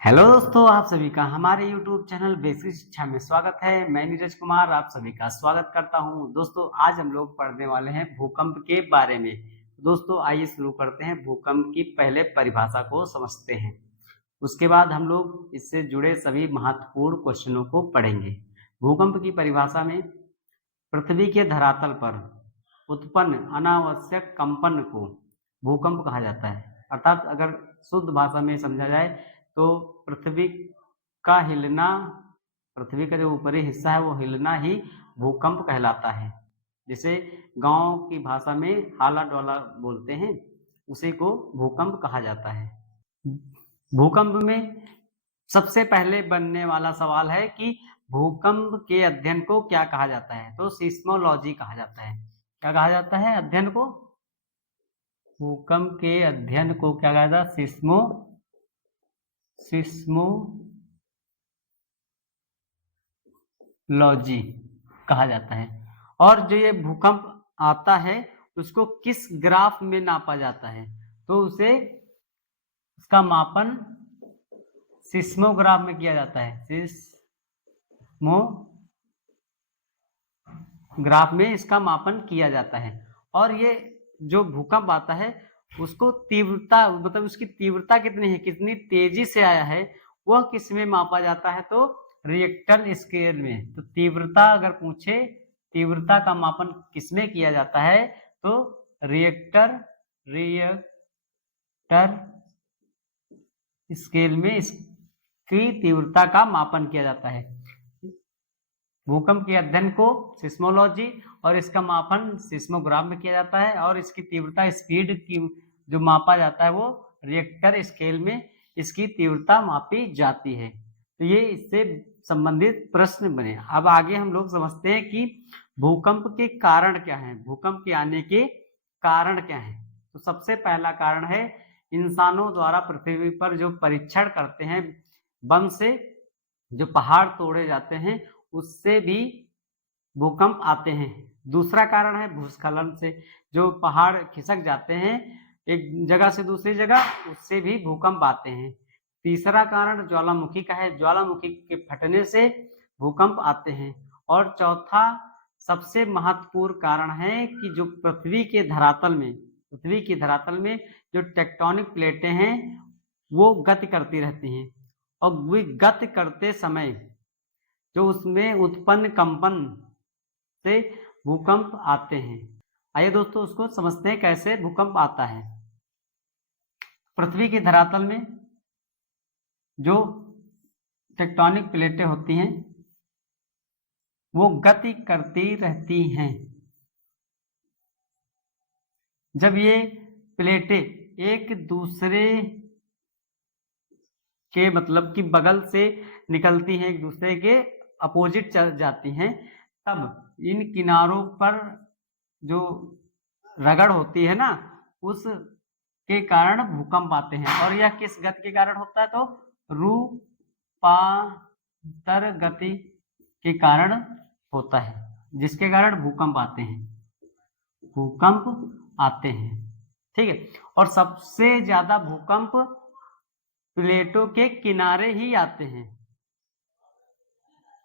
Hello दोस्तों, आप सभी का हमारे YouTube चैनल बेसिक शिक्षा में स्वागत है। मैं नीरज कुमार आप सभी का स्वागत करता हूं। दोस्तों, आज हम लोग पढ़ने वाले हैं भूकंप के बारे में। दोस्तों, आइए शुरू करते हैं। भूकंप की पहले परिभाषा को समझते हैं, उसके बाद हम लोग इससे जुड़े सभी महत्वपूर्ण क्वेश्चनों को पढ़ेंगे। भूकंप की परिभाषा में पृथ्वी के धरातल पर उत्पन्न अनावश्यक कंपन को भूकंप कहा जाता है। अर्थात अगर शुद्ध भाषा में समझा जाए तो पृथ्वी का हिलना, पृथ्वी का जो ऊपरी हिस्सा है वो हिलना ही भूकंप कहलाता है। जिसे गांव की भाषा में हाला डोला बोलते हैं, उसी को भूकंप कहा जाता है। भूकंप में सबसे पहले बनने वाला सवाल है कि भूकंप के अध्ययन को क्या कहा जाता है। तो सिस्मोलॉजी कहा जाता है। क्या कहा जाता है अध्ययन को? भूकंप के अध्ययन को क्या कहा जाता है? सिस्मोलॉजी कहा जाता है। और जो ये भूकंप आता है उसको किस ग्राफ में नापा जाता है? तो उसे इसका मापन सिस्मोग्राफ में किया जाता है। सिस्मोग्राफ में इसका मापन किया जाता है। और ये जो भूकंप आता है उसको तीव्रता, मतलब उसकी तीव्रता कितनी है, कितनी तेजी से आया है, वह किस में मापा जाता है? तो रिएक्टर स्केल में। तो तीव्रता अगर पूछे, तीव्रता का मापन किसमें किया जाता है? तो रिएक्टर स्केल में इसकी तीव्रता का मापन किया जाता है। भूकंप के अध्ययन को सिस्मोलॉजी और इसका मापन सिस्मोग्राफ में किया जाता है। और इसकी तीव्रता, स्पीड की जो मापा जाता है वो रिएक्टर स्केल में इसकी तीव्रता मापी जाती है। तो ये इससे संबंधित प्रश्न बने। अब आगे हम लोग समझते हैं कि भूकंप के कारण क्या है, भूकंप के आने के कारण क्या है। तो सबसे पहला कारण है इंसानों द्वारा पृथ्वी पर जो परीक्षण करते हैं, बम से जो पहाड़ तोड़े जाते हैं उससे भी भूकंप आते हैं। दूसरा कारण है भूस्खलन से, जो पहाड़ खिसक जाते हैं एक जगह से दूसरी जगह, उससे भी भूकंप आते हैं। तीसरा कारण ज्वालामुखी का है, ज्वालामुखी के फटने से भूकंप आते हैं। और चौथा सबसे महत्वपूर्ण कारण है कि जो पृथ्वी के धरातल में जो टेक्टोनिक प्लेटें हैं वो गति करती रहती हैं, और वे गति करते समय जो उसमें उत्पन्न कंपन से भूकंप आते हैं। आइए दोस्तों उसको समझते हैं कैसे भूकंप आता है। पृथ्वी के धरातल में जो टेक्टोनिक प्लेटें होती हैं वो गति करती रहती हैं। जब ये प्लेटें एक दूसरे के मतलब कि बगल से निकलती हैं, एक दूसरे के अपोजिट चल जाती हैं, तब इन किनारों पर जो रगड़ होती है ना, उस के कारण भूकंप आते हैं। और यह किस गति के कारण होता है? तो रूपांतर गति के कारण होता है, जिसके कारण भूकंप आते हैं। ठीक है। और सबसे ज्यादा भूकंप प्लेटों के किनारे ही आते हैं।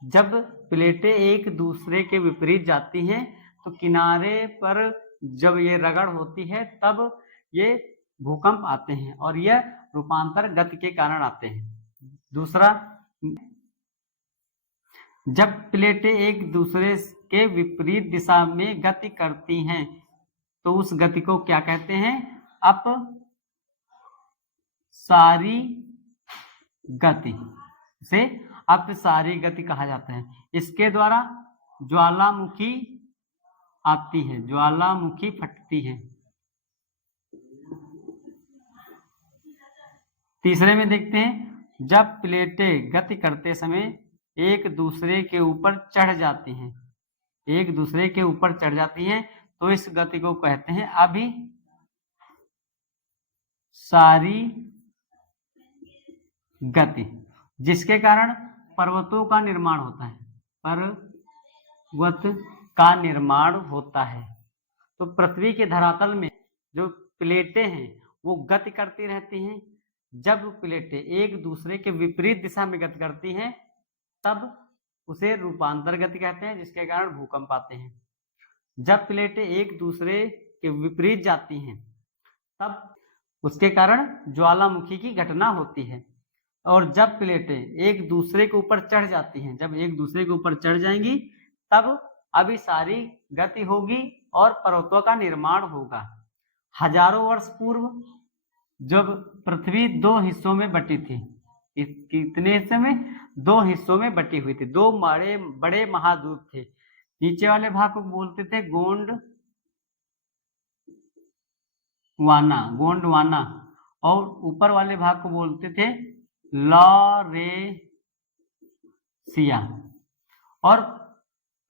जब प्लेटें एक दूसरे के विपरीत जाती हैं तो किनारे पर जब ये रगड़ होती है तब ये भूकंप आते हैं, और यह रूपांतर गति के कारण आते हैं। दूसरा, जब प्लेटें एक दूसरे के विपरीत दिशा में गति करती हैं तो उस गति को क्या कहते हैं? अपसारी गति से अपसारी गति कहा जाता है। इसके द्वारा ज्वालामुखी आती है, ज्वालामुखी फटती है। तीसरे में देखते हैं, जब प्लेटें गति करते समय एक दूसरे के ऊपर चढ़ जाती हैं तो इस गति को कहते हैं अभिसारी गति, जिसके कारण पर्वतों का निर्माण होता है। तो पृथ्वी के धरातल में जो प्लेटें हैं वो गति करती रहती हैं। जब प्लेटें एक दूसरे के विपरीत दिशा में गति करती हैं तब उसे रूपांतर गति कहते हैं, जिसके कारण भूकंप आते हैं। जब प्लेटें एक दूसरे के विपरीत जाती हैं तब उसके कारण ज्वालामुखी की घटना होती है। और जब प्लेटें एक दूसरे के ऊपर चढ़ जाती हैं, जब एक दूसरे के ऊपर चढ़ जाएंगी तब अभिसारी गति होगी और पर्वतों का निर्माण होगा। हजारों वर्ष पूर्व जब पृथ्वी दो हिस्सों में बटी थी, कितने हिस्से में? दो हिस्सों में बटी हुई थी। दो बड़े बड़े महाद्वीप थे। नीचे वाले भाग को बोलते थे गोंडवाना और ऊपर वाले भाग को बोलते थे लॉरेशिया। और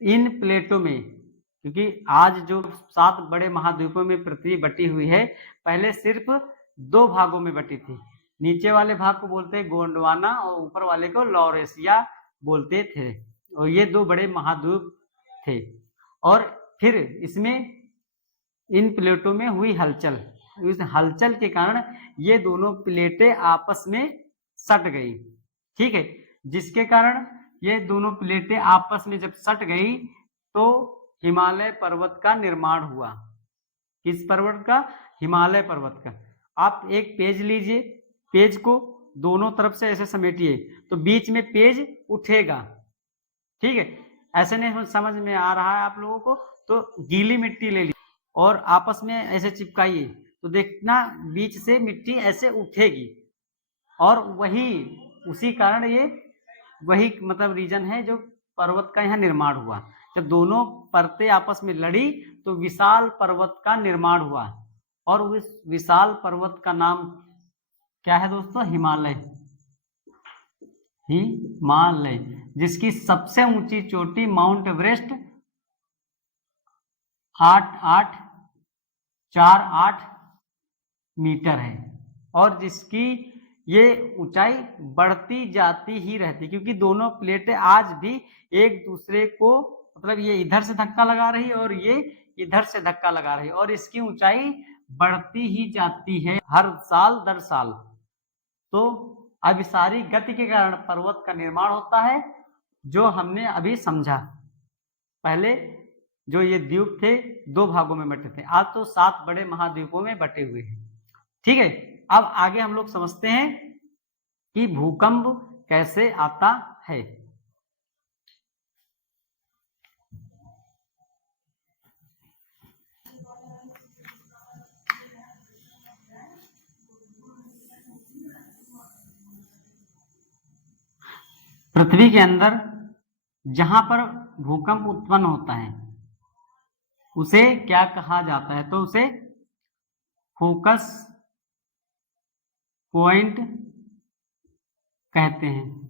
इन प्लेटों में, क्योंकि आज जो 7 बड़े महाद्वीपों में पृथ्वी बटी हुई है, पहले सिर्फ 2 भागों में बटी थी। नीचे वाले भाग को बोलते गोंडवाना और ऊपर वाले को लॉरेशिया बोलते थे। और ये 2 बड़े महाद्वीप थे। और फिर इसमें इन प्लेटों में हुई हलचल, इस हलचल के कारण ये दोनों प्लेटें आपस में सट गई। ठीक है, जिसके कारण ये दोनों प्लेटें आपस में जब सट गई तो हिमालय पर्वत का निर्माण हुआ। किस पर्वत का? हिमालय पर्वत का। आप एक पेज लीजिए, पेज को दोनों तरफ से ऐसे समेटिए तो बीच में पेज उठेगा। ठीक है, ऐसे नहीं समझ में आ रहा है आप लोगों को तो गीली मिट्टी ले लीजिए और आपस में ऐसे चिपकाइए तो देखना बीच से मिट्टी ऐसे उठेगी। और वही उसी कारण ये वही मतलब रीजन है जो पर्वत का यहाँ निर्माण हुआ। जब दोनों परतें आपस में लड़ी तो विशाल पर्वत का निर्माण हुआ। और उस विशाल पर्वत का नाम क्या है दोस्तों? हिमालय। हिमालय, जिसकी सबसे ऊंची चोटी माउंट एवरेस्ट 8848 मीटर है। और जिसकी ये ऊंचाई बढ़ती जाती ही रहती, क्योंकि दोनों प्लेटें आज भी एक दूसरे को मतलब ये इधर से धक्का लगा रही और ये इधर से धक्का लगा रही और इसकी ऊंचाई बढ़ती ही जाती है हर साल दर साल। तो अभिसारी गति के कारण पर्वत का निर्माण होता है, जो हमने अभी समझा। पहले जो ये द्वीप थे 2 भागों में बटे थे, आज तो 7 बड़े महाद्वीपों में बटे हुए हैं। ठीक है, अब आगे हम लोग समझते हैं कि भूकंप कैसे आता है। पृथ्वी के अंदर जहां पर भूकंप उत्पन्न होता है उसे क्या कहा जाता है? तो उसे फोकस पॉइंट कहते हैं।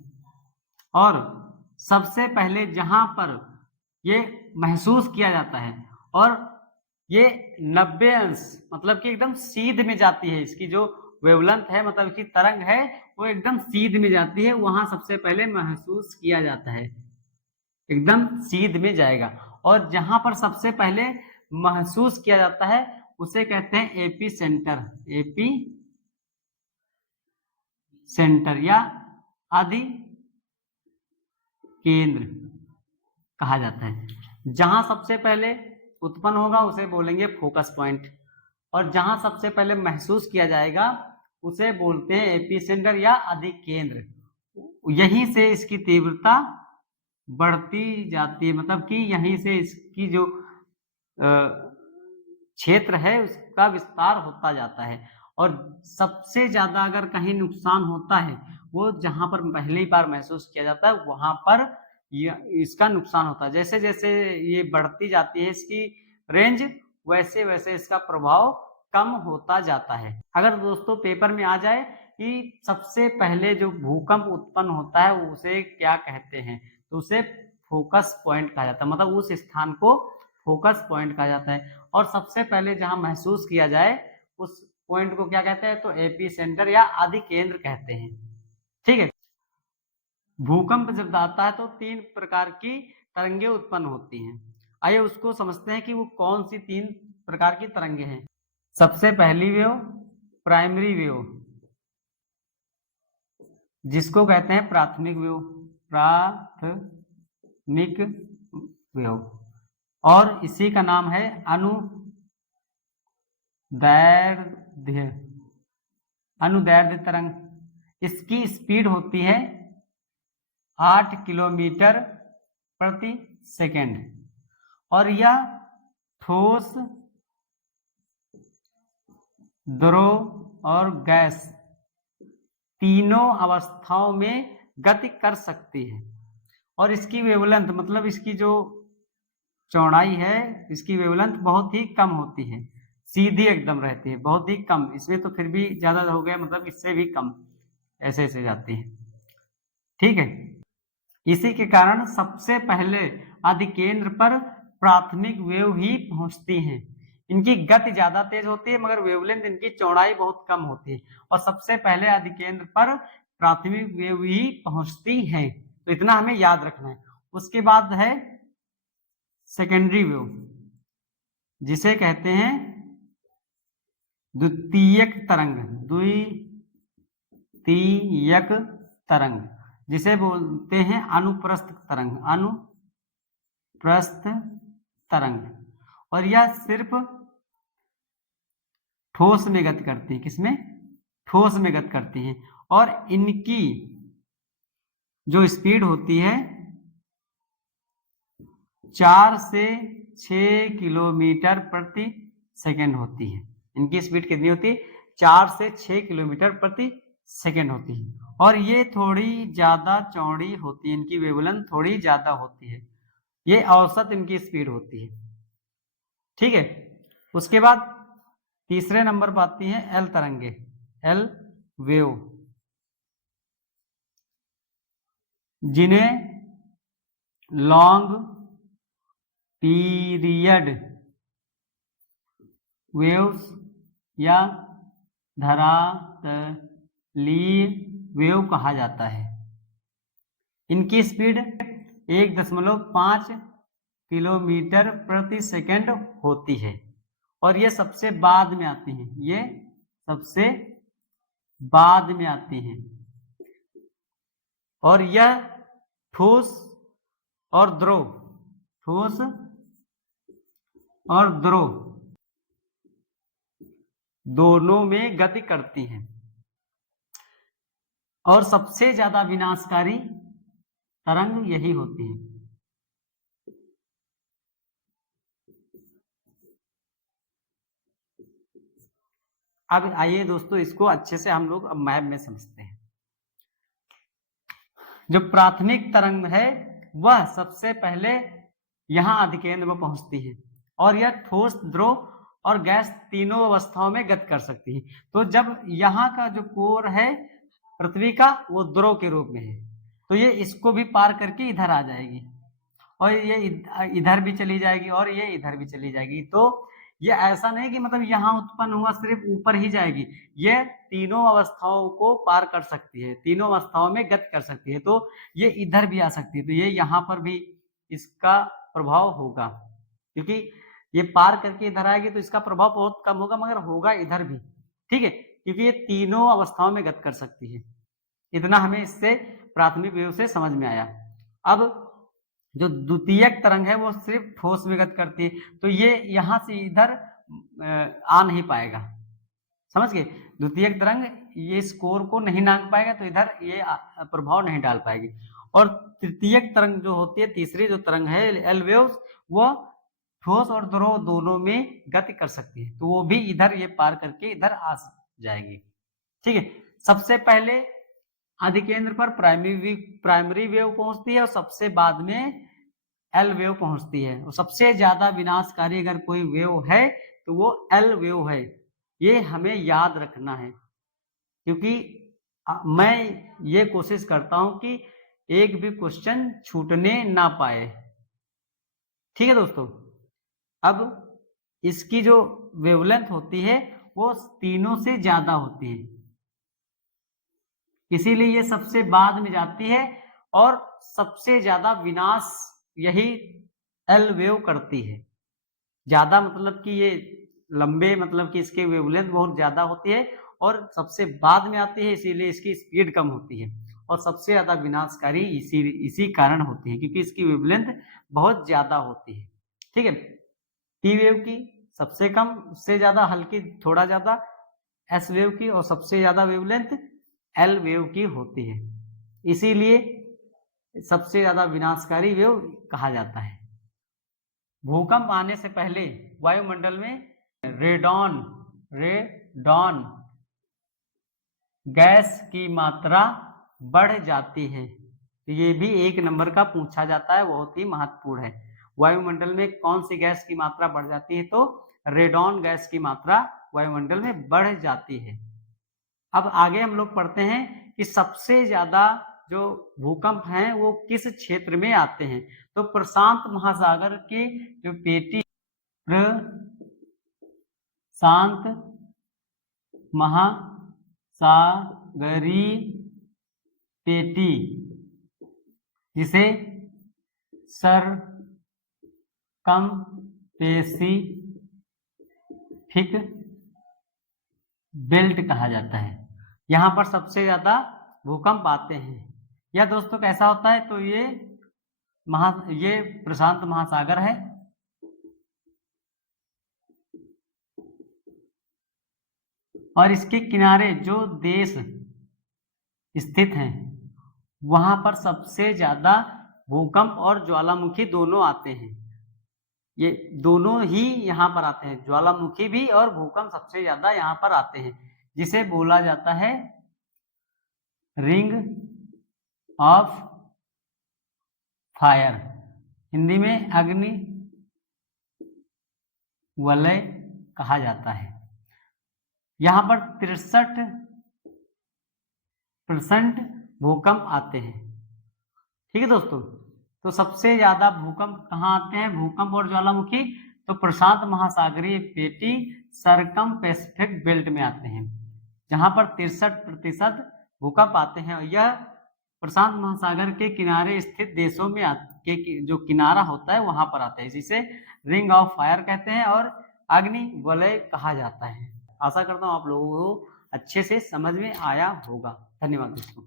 और सबसे पहले जहां पर ये महसूस किया जाता है और ये 90 अंश मतलब कि एकदम सीध में जाती है, इसकी जो वेवलेंथ है मतलब की तरंग है वो एकदम सीध में जाती है, वहां सबसे पहले महसूस किया जाता है, एकदम सीध में जाएगा। और जहां पर सबसे पहले महसूस किया जाता है उसे कहते हैं एपी सेंटर। एपी सेंटर या आदि केंद्र कहा जाता है। जहां सबसे पहले उत्पन्न होगा उसे बोलेंगे फोकस पॉइंट और जहां सबसे पहले महसूस किया जाएगा उसे बोलते हैं एपी सेंटर या अधिक केंद्र। यहीं से इसकी तीव्रता बढ़ती जाती है, मतलब कि यहीं से इसकी जो क्षेत्र है उसका विस्तार होता जाता है। और सबसे ज्यादा अगर कहीं नुकसान होता है वो जहां पर पहली बार महसूस किया जाता है वहां पर इसका नुकसान होता है। जैसे जैसे ये बढ़ती जाती है इसकी रेंज वैसे वैसे इसका प्रभाव कम होता जाता है। अगर दोस्तों पेपर में आ जाए कि सबसे पहले जो भूकंप उत्पन्न होता है उसे क्या कहते हैं तो उसे फोकस पॉइंट कहा जाता है, मतलब उस स्थान को फोकस पॉइंट कहा जाता है। और सबसे पहले जहां महसूस किया जाए उस पॉइंट को क्या कहते हैं तो एपी सेंटर या आदि केंद्र कहते हैं। ठीक है, भूकंप जब आता है तो 3 प्रकार की तरंगे उत्पन्न होती हैं। आइए उसको समझते हैं कि वो कौन सी 3 प्रकार की तरंगे हैं। सबसे पहली वेव प्राइमरी वेव, जिसको कहते हैं प्राथमिक वेव, प्राथमिक वेव, और इसी का नाम है अनुदैर्ध्य, अनुदैर्ध्य तरंग। इसकी स्पीड होती है 8 किलोमीटर प्रति सेकेंड, और यह ठोस, द्रव और गैस तीनों अवस्थाओं में गति कर सकती है। और इसकी वेवलेंथ मतलब इसकी जो चौड़ाई है, इसकी वेवलेंथ बहुत ही कम होती है, सीधी एकदम रहती है, बहुत ही कम। इसमें तो फिर भी ज्यादा हो गया, मतलब इससे भी कम ऐसे ऐसे जाती है, ठीक है। इसी के कारण सबसे पहले अधिकेंद्र पर प्राथमिक वेव ही पहुंचती हैं। इनकी गति ज्यादा तेज होती है मगर वेवलेंथ इनकी चौड़ाई बहुत कम होती है, और सबसे पहले अधिकेंद्र पर प्राथमिक वेव ही पहुंचती है। तो इतना हमें याद रखना है। उसके बाद है सेकेंडरी वेव, जिसे कहते हैं द्वितीयक तरंग, द्वितीयक तरंग, जिसे बोलते हैं अनुप्रस्थ तरंग, अनुप्रस्थ तरंग। और यह सिर्फ ठोस में गति करती है। किसमें? ठोस में गति करती है। और इनकी जो स्पीड होती है 4 से 6 किलोमीटर प्रति सेकेंड होती है। इनकी स्पीड कितनी होती है? 4 से 6 किलोमीटर प्रति सेकेंड होती है। और ये थोड़ी ज्यादा चौड़ी होती है, इनकी वेवलेंथ थोड़ी ज्यादा होती है। ये औसत इनकी स्पीड होती है, ठीक है। उसके बाद तीसरे नंबर पर आती हैं एल तरंगे, एल वेव, जिन्हें लॉन्ग पीरियड वेव्स या धरातलीय वेव कहा जाता है। इनकी स्पीड 1.5 किलोमीटर प्रति सेकेंड होती है, और ये सबसे बाद में आती हैं, ये सबसे बाद में आती हैं। और यह ठोस और द्रव, ठोस और द्रव दोनों में गति करती हैं, और सबसे ज्यादा विनाशकारी तरंग यही होती है। अब आइए दोस्तों, इसको अच्छे से हम लोग अब मैप में समझते हैं। जो प्राथमिक तरंग है वह सबसे पहले यहां अधिकेंद्र में पहुंचती है, और यह ठोस, द्रव और गैस तीनों अवस्थाओं में गति कर सकती है। तो जब यहाँ का जो कोर है पृथ्वी का, वो द्रव के रूप में है, तो ये इसको भी पार करके इधर आ जाएगी, और ये इधर भी चली जाएगी, और ये इधर भी चली जाएगी। तो ये ऐसा नहीं कि मतलब यहाँ उत्पन्न हुआ सिर्फ ऊपर ही जाएगी, ये तीनों अवस्थाओं को पार कर सकती है, तीनों अवस्थाओं में गति कर सकती है। तो ये इधर भी आ सकती है, तो ये यहाँ पर भी इसका प्रभाव होगा, क्योंकि ये पार करके इधर आएगी तो इसका प्रभाव बहुत कम होगा, मगर होगा इधर भी, ठीक है, क्योंकि ये तीनों अवस्थाओं में गति कर सकती है। इतना हमें इससे प्राथमिक वेव से समझ में आया। अब जो द्वितीयक तरंग है वो सिर्फ ठोस में गति करती है, तो ये यहां से इधर आ नहीं पाएगा, समझ गए। द्वितीयक तरंग ये इस कोर को नहीं नांग पाएगा, तो इधर ये प्रभाव नहीं डाल पाएगी। और तृतीयक तरंग जो होती है, तीसरी जो तरंग है एल वेव्स, वो ठोस और द्रव दोनों में गति कर सकती है, तो वो भी इधर ये पार करके इधर आ जाएगी, ठीक है। सबसे पहले अधिकेंद्र पर प्राइमरी वेव पहुंचती है, और सबसे बाद में एल वेव पहुंचती है। और सबसे ज्यादा विनाशकारी अगर कोई वेव है तो वो एल वेव है, ये हमें याद रखना है, क्योंकि मैं ये कोशिश करता हूं कि एक भी क्वेश्चन छूटने ना पाए, ठीक है दोस्तों। अब इसकी जो वेवलेंथ होती है वो तीनों से ज्यादा होती है, इसीलिए ये सबसे बाद में जाती है, और सबसे ज्यादा विनाश यही एल वेव करती है। ज्यादा मतलब कि ये लंबे, मतलब कि इसके वेवलेंथ बहुत ज्यादा होती है, और सबसे बाद में आती है, इसीलिए इसकी स्पीड कम होती है। और सबसे ज्यादा विनाशकारी इसी कारण होती है, क्योंकि इसकी वेवलेंथ बहुत ज्यादा होती है। ठीक है, टी वेव की सबसे कम, उससे ज्यादा हल्की, थोड़ा ज्यादा एस वेव की, और सबसे ज्यादा वेवलेंथ एल वेव की होती है, इसीलिए सबसे ज्यादा विनाशकारी वेव कहा जाता है। भूकंप आने से पहले वायुमंडल में रेडॉन गैस की मात्रा बढ़ जाती है। ये भी 1 नंबर का पूछा जाता है, बहुत ही महत्वपूर्ण है। वायुमंडल में कौन सी गैस की मात्रा बढ़ जाती है? तो रेडॉन गैस की मात्रा वायुमंडल में बढ़ जाती है। अब आगे हम लोग पढ़ते हैं कि सबसे ज्यादा जो भूकंप हैं वो किस क्षेत्र में आते हैं। तो प्रशांत महासागर के जो पेटी, प्रशांत महासागरीय पेटी, जिसे सरकमपेसिफिक बेल्ट कहा जाता है, यहाँ पर सबसे ज्यादा भूकंप आते हैं। यह दोस्तों कैसा होता है? तो ये प्रशांत महासागर है, और इसके किनारे जो देश स्थित हैं वहां पर सबसे ज्यादा भूकंप और ज्वालामुखी दोनों आते हैं। ये दोनों ही यहाँ पर आते हैं, ज्वालामुखी भी और भूकंप सबसे ज्यादा यहाँ पर आते हैं, जिसे बोला जाता है रिंग ऑफ फायर, हिंदी में अग्नि वलय कहा जाता है। यहाँ पर 63% भूकंप आते हैं। ठीक है दोस्तों, तो सबसे ज्यादा भूकंप कहाँ आते हैं, भूकंप और ज्वालामुखी? तो प्रशांत महासागरीय पेटी सरकम पैसिफिक बेल्ट में आते हैं, जहां पर 63% भूकंप आते हैं। यह प्रशांत महासागर के किनारे स्थित देशों में जो किनारा होता है वहां पर आता है, जिसे रिंग ऑफ फायर कहते हैं और अग्नि वलय कहा जाता है। आशा करता हूँ आप लोगों को अच्छे से समझ में आया होगा। धन्यवाद दोस्तों।